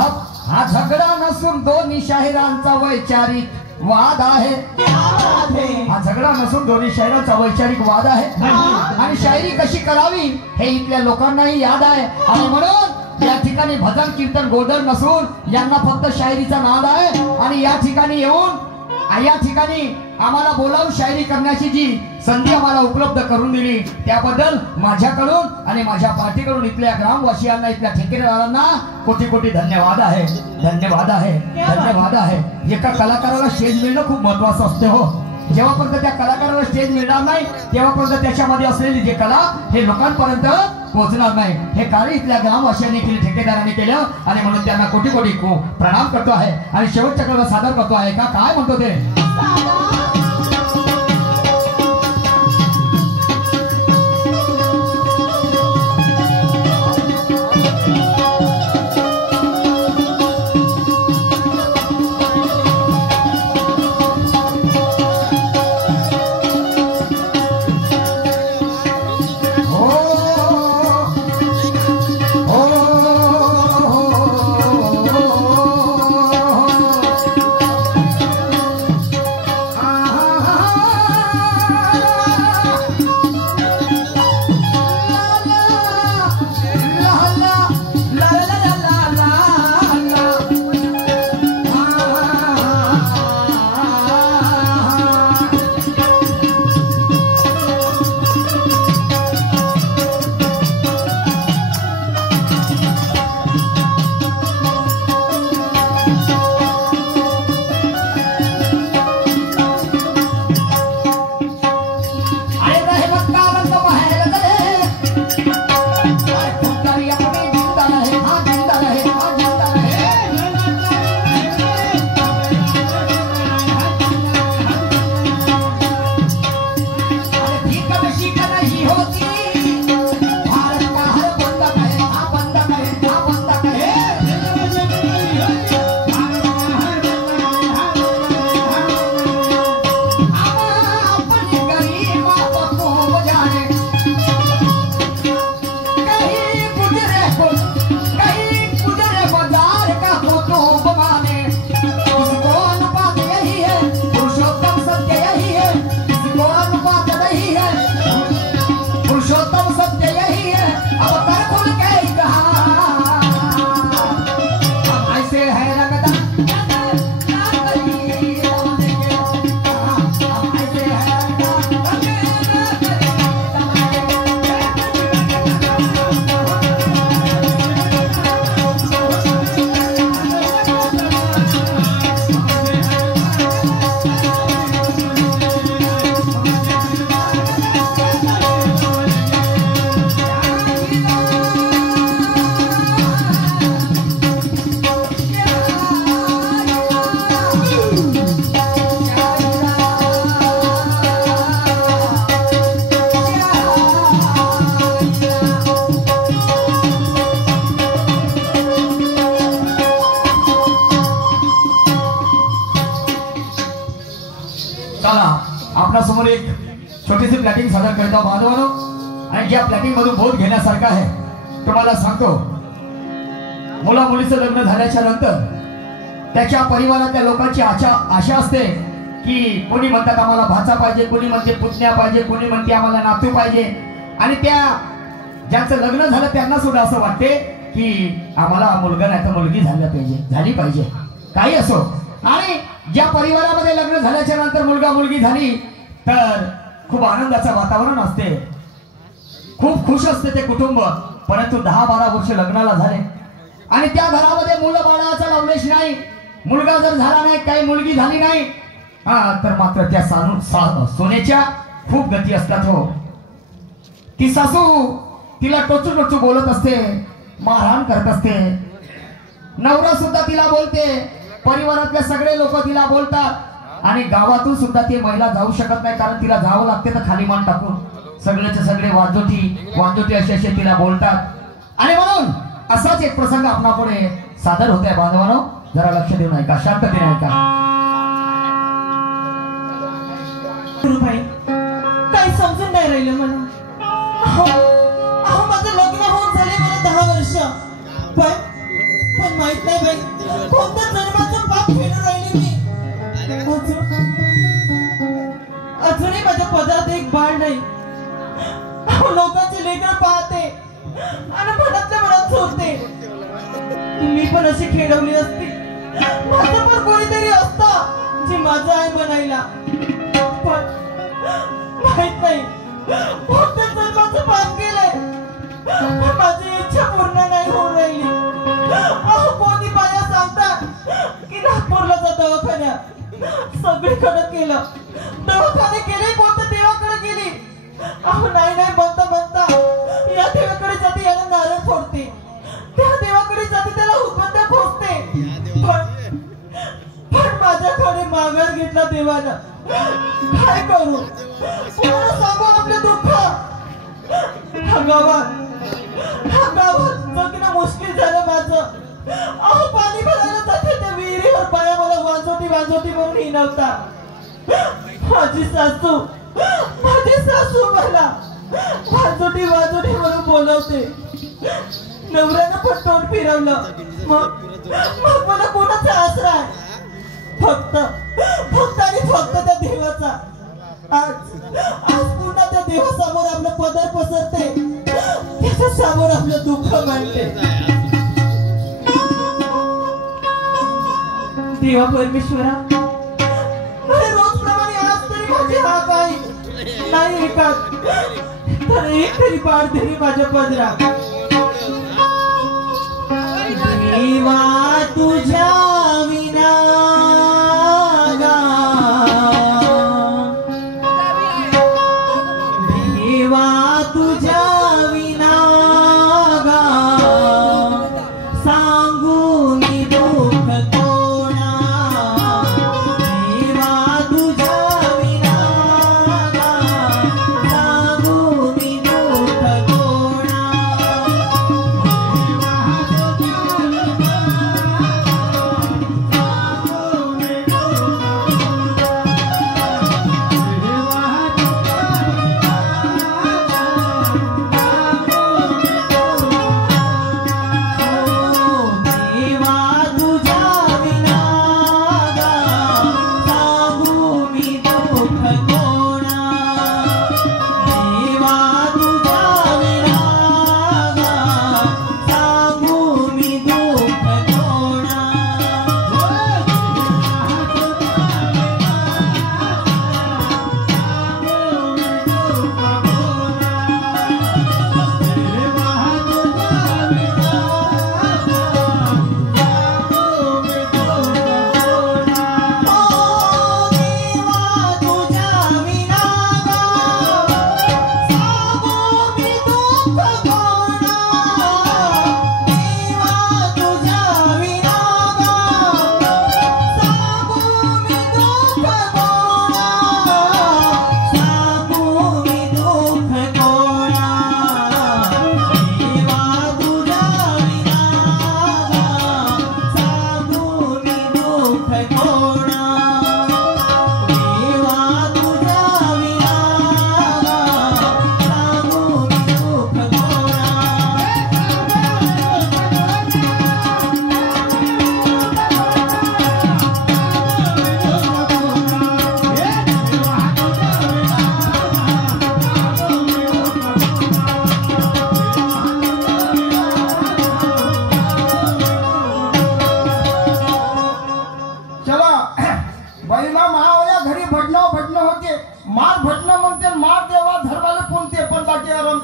हा झगडा नसून दोन्ही शाहिरांचा वैचारिक वाद आहे। हा झगडा नसून दोन्ही शाहिरांचा वैचारिक वाद आहे आणि शायरी कशी करावी हे इथल्या लोकांनाही याद आहे। आणि म्हणून या ठिकाणी भजन कीर्तन गोडर नसून यांना फक्त शायरीचा नाद आहे। आणि या ठिकाणी येऊन या ठिकाणी आम्हाला बोलावून शायरी करण्याची जी संधी आम्हाला उपलब्ध करून दिली त्याबद्दल माझ्याकडून आणि माझ्या पार्टीकडून इथल्या ग्रामवासियांना इथल्या ठेकेदारांना कोटी कोटी धन्यवाद आहे। धन्यवाद आहे, धन्यवाद आहे। एका कलाकाराला स्टेज मिळणं खूप महत्वाचं असते हो। जेव्हापर्यंत त्या कलाकाराला स्टेज मिळणार नाही तेव्हापर्यंत त्याच्यामध्ये असलेली जी कला हे लोकांपर्यंत पोहोचणार नाही। हे कार्य इथल्या ग्रामवासियांनी केले, ठेकेदारांनी केलं आणि म्हणून त्यांना कोटी कोटी प्रणाम करतो आहे आणि शेवटच्या कडे सादर करतो आहे का काय म्हणतो ते समोर एक छोटीशी प्लॅटिंग सादर करतो बांधवानो आणि या प्लॅटिंग मधून बोध घेण्यासारखा आहे। तुम्हाला सांगतो मुला मुलीचं लग्न झाल्याच्या नंतर त्याच्या परिवारातल्या लोकांची आशा असते की कोणी म्हणतात आम्हाला भाचा पाहिजे, कोणी म्हणते पुतण्या पाहिजे, कोणी म्हणते आम्हाला नातू पाहिजे आणि त्या ज्यांचं लग्न झालं त्यांना सुद्धा असं वाटते की आम्हाला मुलगा नाही तर मुलगी झाली पाहिजे काही असो। आणि ज्या परिवारामध्ये लग्न झाल्याच्या नंतर मुलगा मुलगी झाली तर खूप आनंदाचं वातावरण असते, खूप खुश असते ते कुटुंब। परंतु 10-12 वर्ष लग्नाला झाले आणि त्या घरामध्ये मुलं बाळाचा लवलेश नाही, मुलगा जर झाला नाही, काही मुलगी झाली नाही तर मात्र त्या सोन्याच्या खूप गती असतात हो। ती सासू तिला टोचू टोचू बोलत असते, मारहाण करत असते, नवरा सुद्धा तिला बोलते, परिवारातले सगळे लोक तिला बोलतात आणि गावातून सुद्धा ती महिला जाऊ शकत नाही कारण तिला जावं लागते तर खाली मान टाकून। सगळेचे सगळे वाजोटी असे तिला बोलतात आणि म्हणून असाच एक प्रसंग आपणा पुढे सादर होत आहे बांधवांनो, जरा लक्ष देऊन ऐका, शांततेने ऐका। गुरुबाई काही समजून नाही राहिलं मला। माझं लग्न होऊन झाले मला 10 वर्ष, पण माहित नाही बाई कोणत्या जन्माचं पाप फेडून राहिली मी. अजूनही माझ्या पदरात एक बाळ नाही. लोकांचे लेकर पाहते आणि मनातल्या मनात सोडते. मी पण अशी खेळवली असती. माझं पण कोणीतरी असतं जे माझं आहे म्हणायला. पण माहित नाही कोणत्या जन्माचं पाप केलंय. माझी इच्छा पूर्ण नाही होऊन राहिली. अहो कोणी बाया सांगतात की नागपूरला जा दवाखान्यात. सगळीकडे केलं, दवाखाने केले, कोणत्या देवाकडे गेली. अहो नाही नाही म्हणता म्हणता या देवाकडे जाते, याला नारळ फोडते. त्या देवाकडे जाते, त्याला उदबत्त्या फोडते. पण माझ्याकडे माघार घेतला देवानं. काय करू, कोणाला सांगू आपलं दुःख. हा गावात जगणं मुश्किल झालं माझं. अहो पाणी भरायला जाते त्या विहिरीवर बाया मला वाजवती वाजवती म्हणून हिणवता. माझी सासू मला वाजवती वाजवती म्हणून बोलवते. नवऱ्यानं पण तोंड फिरवलं. मग मला कोणाचा आसरा आहे. फक्त आणि फक्त त्या देवाचा. आज पुन्हा त्या देवासमोर आपलं पदर पसरते, त्याच्या समोर आपलं दुःख मांडते. देवा परमेश्वरा, रोजप्रमाणे आज तरी माझी हाक आहे. नाही एकात तर एक तरी पाड तरी माझ्या पदरात. देवा तुझ्या विना तुझ्या विना सांगू मी दुःख कोणा. देवा तुझ्या विना सांगू मी दुःख कोणा.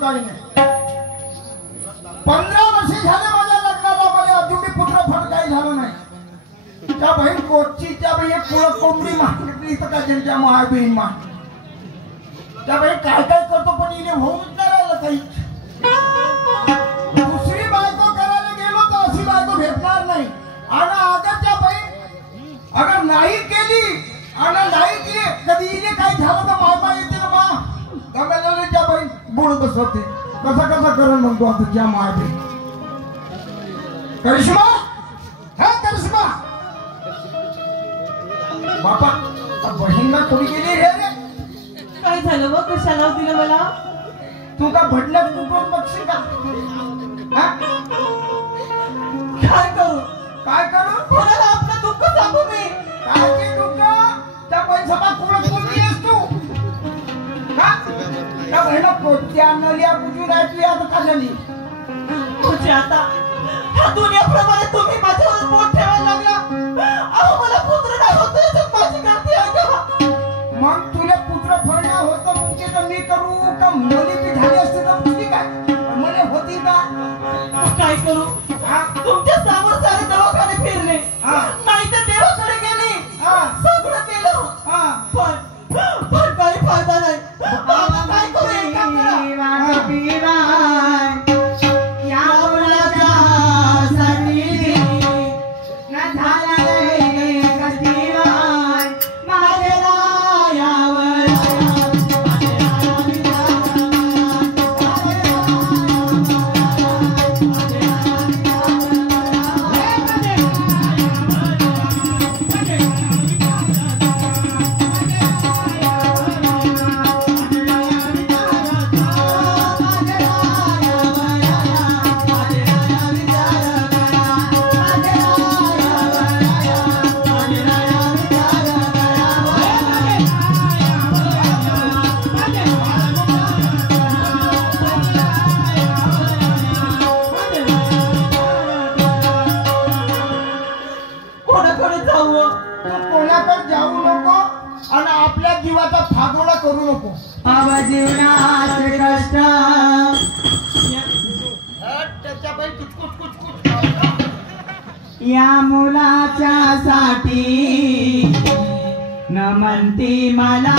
काही नाही. 15 वर्षे झाले माझ्या लग्नाला, मला अजूनही पुत्र फट काही झालं नाही. त्या बहीण कोटची त्या बहीण एक कोंबडी मागितली तर का त्यांच्या माय बहीण मा त्या बहीण काय काय करतो पण हिने होऊन करायला काही. दुसरी बायको करायला गेलो तर अशी बायको भेटणार नाही. आणि अगर त्या बहीण अगर नाही केली आणि नाही केली कधी हिने काही झालं तर माय माय येते ना मा गमेलेली त्या बहीण बुड बसवते. कसा कसा करण म्हणतो आता त्या माय बहीण. करिश्मा, हा करिश्मा बापा बहीणला कोणी गेली रे. काय झालं व कशाला दिलं मला. तू का भडण्यात कुठून बघशील का. काय करू काय करू कोणाला आपलं दुःख सांगू मी? काय ते दुःख त्या पैसा कुठं कोणती असतो का त्या बहिणा कोणत्या नलिया बुजून ऐकली आता का झाली म्हणजे आता ह्या दुनियाप्रमाणे तुम्ही माझ्यावर बोट ठेवायला लागला. अहो मला पुत्र नाही होत याच्यात माझी गलती आहे का? मग तुला पुत्र फळणं होतं मग ते तर मी करू का मुली ती झाली असते तर तुझी काय मला होती का मग काय करू? तुमच्या समोर सारे दवाखाने फिरले नाही तर देवाकडे गेले सगळं केलं पण काही फायदा नाही. आता काय करू? एक काम करा. या मुलाच्या साठी न झाला रे कधीवाय माझ्या यावर कोणाकडे जाऊ? तू कोणाकडे जाऊ नको आणि आपल्या जीवाचा फागोडा करू नको बाबा जीवनात कष्ट त्याच्याबाई कुचकुच कुचकुच या मुलाच्या साठी न म्हणती मला